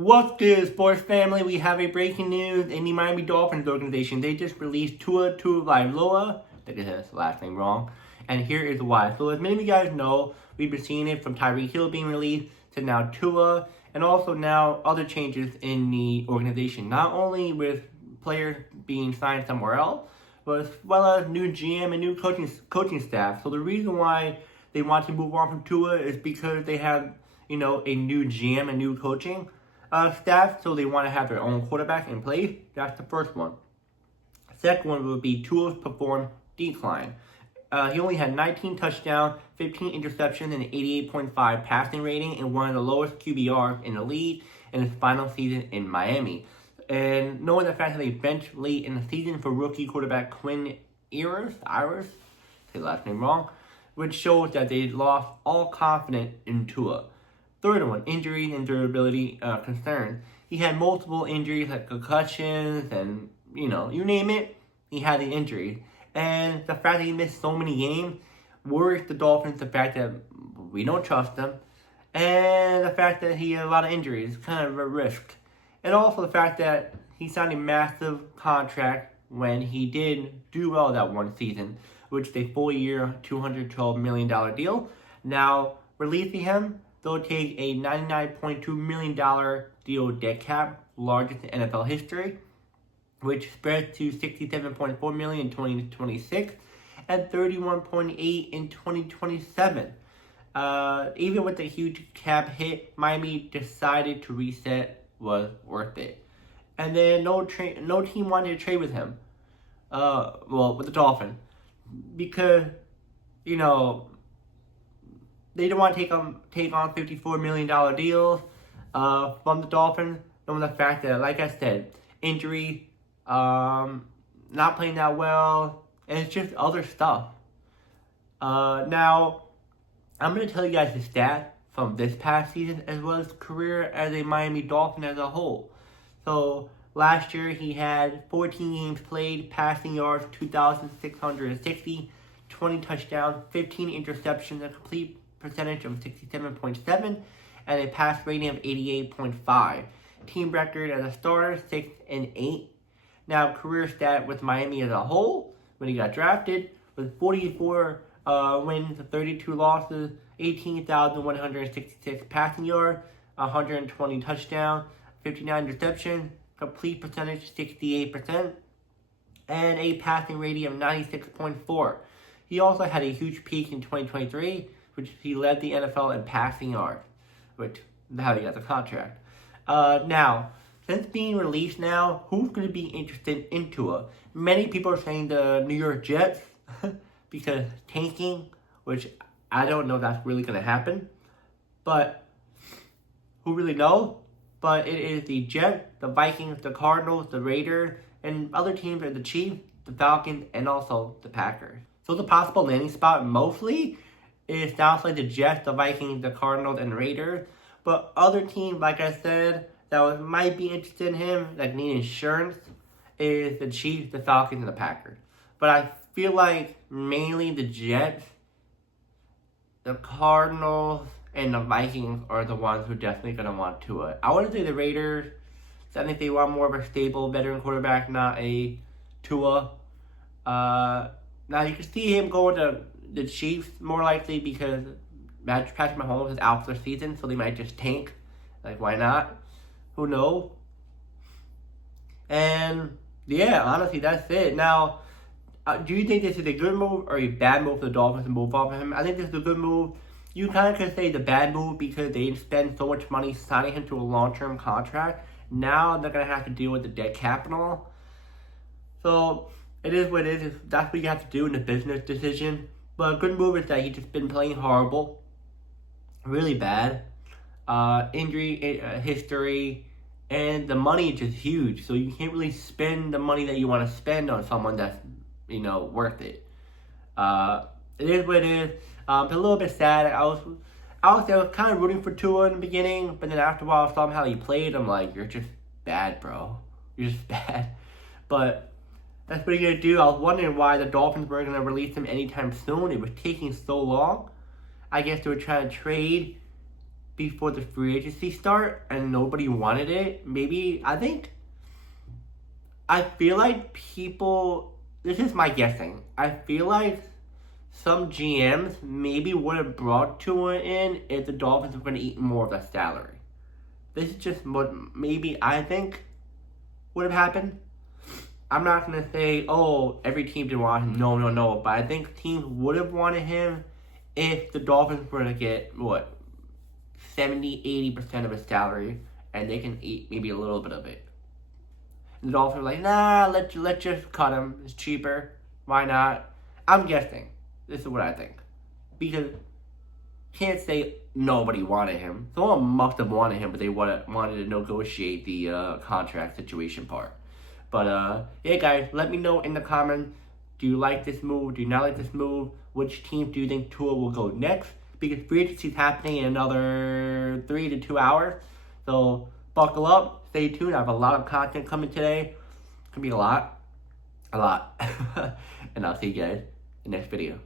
What's good, sports family? We have a breaking news in the Miami Dolphins organization. They just released Tua Tagovailoa. I think I said his last name wrong. And here is why. So as many of you guys know, we've been seeing it from Tyreek Hill being released to now Tua, and also now other changes in the organization. Not only with players being signed somewhere else, but as well as new GM and new coaching staff. So the reason why they want to move on from Tua is because they have, a new GM and new coaching staff, so they want to have their own quarterback in place. That's the first one. Second one would be Tua's perform decline. He only had 19 touchdowns, 15 interceptions, and an 88.5 passing rating, and one of the lowest QBRs in the league in his final season in Miami. And knowing the fact that they benched late in the season for rookie quarterback Quinn Ewers, say last name wrong, which shows that they lost all confidence in Tua. Third one, injuries and durability concerns. He had multiple injuries like concussions and, you name it, he had the injuries. And the fact that he missed so many games worries the Dolphins, the fact that we don't trust him, and the fact that he had a lot of injuries, kind of a risk. And also the fact that he signed a massive contract when he did do well that one season, which is a full-year, $212 million deal. Now, releasing him, they'll take a $99.2 million deal dead cap, largest in NFL history, which spreads to $67.4 million in 2026 and $31.8 in 2027. Even with the huge cap hit, Miami decided to reset was worth it. And then no team wanted to trade with him. With the Dolphins. Because, they didn't want to take on $54 million deals from the Dolphins, knowing the fact that, like I said, injury, not playing that well, and it's just other stuff. Now, I'm going to tell you guys the stat from this past season as well as career as a Miami Dolphin as a whole. So, last year he had 14 games played, passing yards 2,660, 20 touchdowns, 15 interceptions, a complete percentage of 67.7, and a pass rating of 88.5. Team record as a starter, 6-8. Now, career stat with Miami as a whole, when he got drafted, was 44 wins, 32 losses, 18,166 passing yards, 120 touchdowns, 59 receptions, complete percentage 68%, and a passing rating of 96.4. He also had a huge peak in 2023, which he led the NFL in passing yards, which is how he got the contract. Now, since being released now, who's going to be interested in Tua? Many people are saying the New York Jets, because tanking, which I don't know if that's really going to happen. But who really knows? But it is the Jets, the Vikings, the Cardinals, the Raiders, and other teams are the Chiefs, the Falcons, and also the Packers. So the possible landing spot mostly is sounds like the Jets, the Vikings, the Cardinals, and the Raiders. But other teams, like I said, that might be interested in him, like need insurance, is the Chiefs, the Falcons, and the Packers. But I feel like mainly the Jets, the Cardinals, and the Vikings are the ones who are definitely going to want Tua. I wouldn't say the Raiders. I think they want more of a stable veteran quarterback, not a Tua. Now you can see him going to the Chiefs more likely because Patrick Mahomes is out for the season, so they might just tank. Like, why not? Who knows? And yeah, honestly, that's it. Now, do you think this is a good move or a bad move for the Dolphins to move off of him? I think this is a good move. You kind of could say the bad move because they spend so much money signing him to a long-term contract. Now they're going to have to deal with the dead cap and all. So it is what it is. That's what you have to do in a business decision. But a good move is that he's just been playing horrible. Really bad. Injury history. And the money is just huge. So you can't really spend the money that you want to spend on someone that's, worth it. It is what it is. It's a little bit sad. I was kind of rooting for Tua in the beginning. But then after a while, I saw how he played. I'm like, you're just bad, bro. You're just bad. But that's what you're going to do. I was wondering why the Dolphins weren't going to release him anytime soon. It was taking so long. I guess they were trying to trade before the free agency start and nobody wanted it. Maybe, I feel like people, this is my guessing, I feel like some GMs maybe would have brought Tua in if the Dolphins were going to eat more of that salary. This is just what maybe I think would have happened. I'm not going to say, oh, every team did want him. No. But I think teams would have wanted him if the Dolphins were to get, 70-80% of his salary, and they can eat maybe a little bit of it. And the Dolphins were like, nah, let's just cut him. It's cheaper. Why not? I'm guessing. This is what I think. Because can't say nobody wanted him. Someone must have wanted him, but they wanted to negotiate the contract situation part. But, yeah, guys, let me know in the comments, do you like this move? Do you not like this move? Which team do you think Tua will go next? Because free agency is happening in another 3 to 2 hours. So, buckle up. Stay tuned. I have a lot of content coming today. It's going to be a lot. And I'll see you guys in the next video.